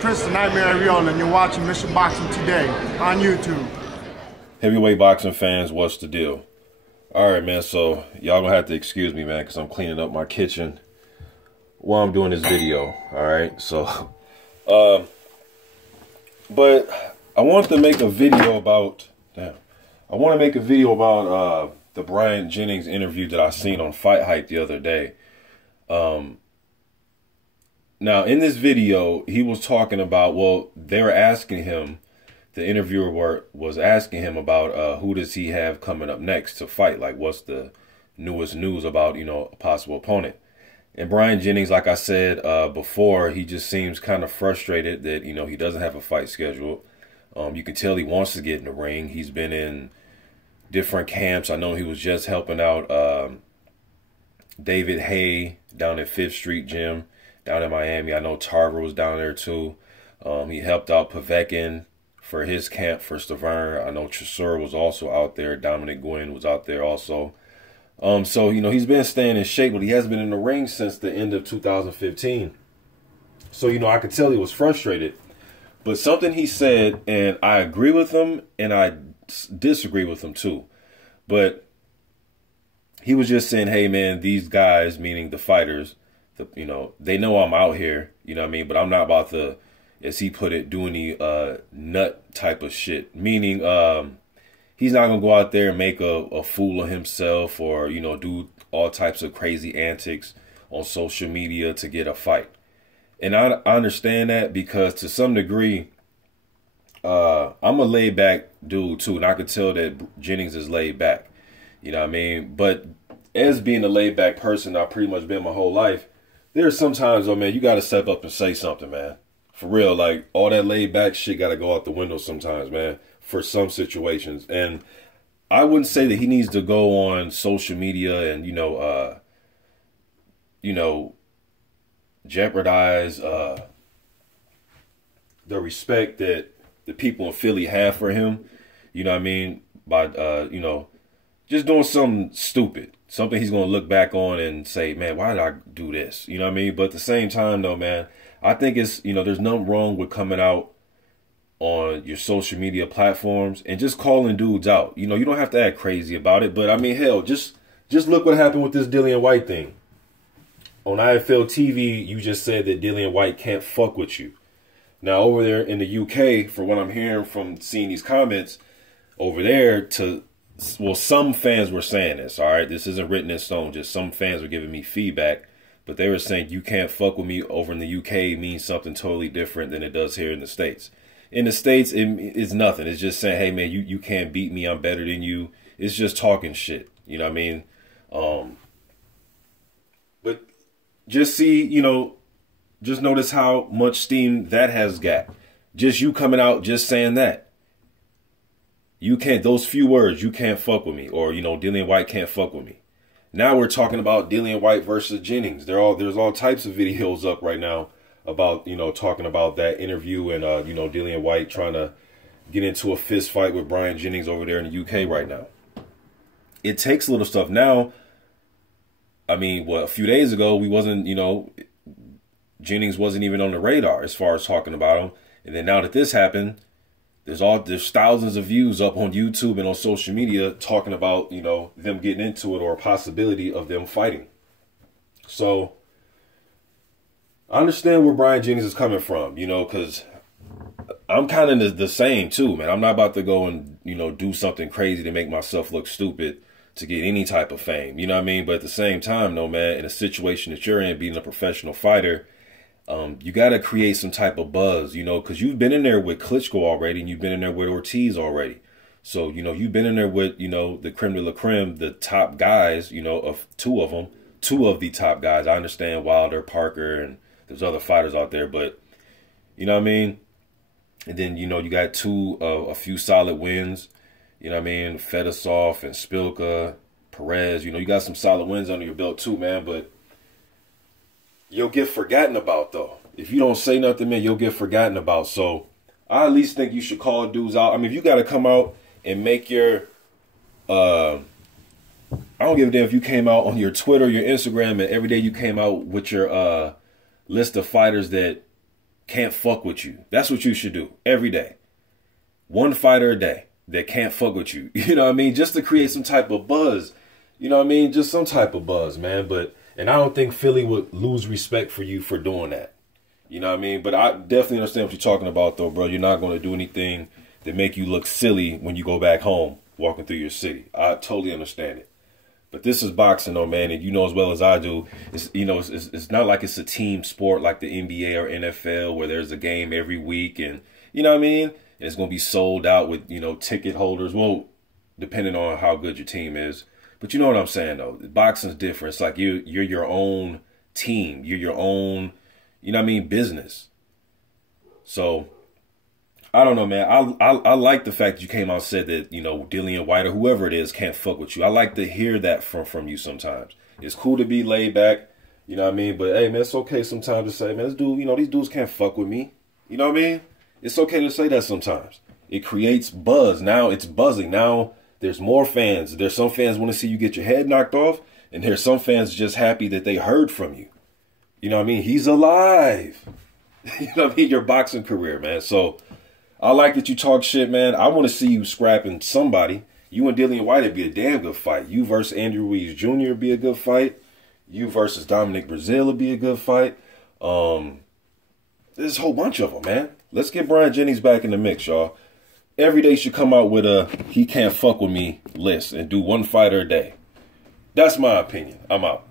Chris the Nightmare Ariola, and you're watching Mission Boxing Today on YouTube. Heavyweight boxing fans, what's the deal? All right, man, so y'all gonna have to excuse me, man, because I'm cleaning up my kitchen while I'm doing this video, all right? So, but I wanted to make a video about, the Bryant Jennings interview that I seen on Fight Hype the other day. Now, in this video, he was talking about, well, they were asking him, the interviewer was asking him about who does he have coming up next to fight? Like, what's the newest news about, you know, a possible opponent? And Bryant Jennings, like I said before, he just seems kind of frustrated that, you know, he doesn't have a fight scheduled. You can tell he wants to get in the ring. He's been in different camps. I know he was just helping out David Hay down at 5th Street Gym down in Miami. I know Tarver was down there too. He helped out Povetkin for his camp for Stavern. I know Chisora was also out there. Dominic Gwynn was out there also. So, you know, he's been staying in shape, but he hasn't been in the ring since the end of 2015. So, you know, I could tell he was frustrated. But something he said, and I agree with him, and I disagree with him too. But he was just saying, hey, man, these guys, meaning the fighters, you know, they know I'm out here, you know what I mean? But I'm not about to, as he put it, do any nut type of shit. Meaning he's not going to go out there and make a fool of himself or, you know, do all types of crazy antics on social media to get a fight. And I understand that because to some degree, I'm a laid back dude too. And I could tell that Jennings is laid back, you know what I mean? But as being a laid back person, I've pretty much been my whole life. There's sometimes, oh man, you got to step up and say something, man. For real, like all that laid back shit got to go out the window sometimes, man, for some situations. And I wouldn't say that he needs to go on social media and, you know, jeopardize the respect that the people in Philly have for him, you know what I mean, by, you know, just doing something stupid. Something he's going to look back on and say, man, why did I do this? You know what I mean? But at the same time, though, man, I think it's, you know, there's nothing wrong with coming out on your social media platforms and just calling dudes out. You know, you don't have to act crazy about it. But, I mean, hell, just look what happened with this Dillian White thing. On IFL TV, you just said that Dillian White can't fuck with you. Now, over there in the UK, for what I'm hearing from seeing these comments, over there well, some fans were saying this, all right? This isn't written in stone. Just some fans were giving me feedback. But they were saying you can't fuck with me over in the UK means something totally different than it does here in the States. In the States, it's nothing. It's just saying, hey, man, you can't beat me. I'm better than you. It's just talking shit. You know what I mean? But just see, you know, just notice how much steam that has got. Just you coming out just saying that. You can't, those few words, you can't fuck with me. Or, you know, Dillian White can't fuck with me. Now we're talking about Dillian White versus Jennings. There's all types of videos up right now about, you know, talking about that interview and, you know, Dillian White trying to get into a fist fight with Bryant Jennings over there in the UK right now. It takes little stuff. Now, I mean, what, a few days ago, we wasn't, you know, Jennings wasn't even on the radar as far as talking about him. And then now that this happened, there's thousands of views up on YouTube and on social media talking about, you know, them getting into it or a possibility of them fighting. So I understand where Bryant Jennings is coming from, you know, because I'm kind of the same too, man. I'm not about to go and, you know, do something crazy to make myself look stupid to get any type of fame. You know what I mean? But at the same time, though, man, in a situation that you're in, being a professional fighter, you got to create some type of buzz, you know, because you've been in there with Klitschko already and you've been in there with Ortiz already. So, you know, you've been in there with, you know, the creme de la creme, the top guys, you know, of two of the top guys. I understand Wilder, Parker, and there's other fighters out there, but you know what I mean? And then, you know, you got a few solid wins, you know what I mean? Fedosov and Spilka, Perez, you know, you got some solid wins under your belt too, man, but you'll get forgotten about, though. If you don't say nothing, man, you'll get forgotten about. So I at least think you should call dudes out. I mean, if you got to come out and make your, I don't give a damn if you came out on your Twitter, your Instagram, and every day you came out with your list of fighters that can't fuck with you. That's what you should do every day. One fighter a day that can't fuck with you. You know what I mean? Just to create some type of buzz. You know what I mean? Just some type of buzz, man. And I don't think Philly would lose respect for you for doing that. You know what I mean? But I definitely understand what you're talking about, though, bro. You're not going to do anything that make you look silly when you go back home walking through your city. I totally understand it. But this is boxing, though, man. And you know as well as I do, it's not like it's a team sport like the NBA or NFL where there's a game every week. And you know what I mean? And it's going to be sold out with, ticket holders. Well, depending on how good your team is. But you know what I'm saying, though. Boxing's different. It's like you're your own team. You're your own, business. So, I don't know, man. I like the fact that you came out and said that, Dillian White or whoever it is can't fuck with you. I like to hear that from you sometimes. It's cool to be laid back, you know what I mean? But, hey, man, it's okay sometimes to say, man, this dude, these dudes can't fuck with me. You know what I mean? It's okay to say that sometimes. It creates buzz. Now it's buzzing. Now there's more fans. There's some fans want to see you get your head knocked off, and there's some fans just happy that they heard from you. You know what I mean? He's alive. You know what I mean? Your boxing career, man. So I like that you talk shit, man. I want to see you scrapping somebody. You and Dillian White would be a damn good fight. You versus Andrew Ruiz Jr. would be a good fight. You versus Dominic Brazil would be a good fight. There's a whole bunch of them, man. Let's get Bryant Jennings back in the mix, y'all. Every day should come out with a he can't fuck with me list and do one fighter a day. That's my opinion. I'm out.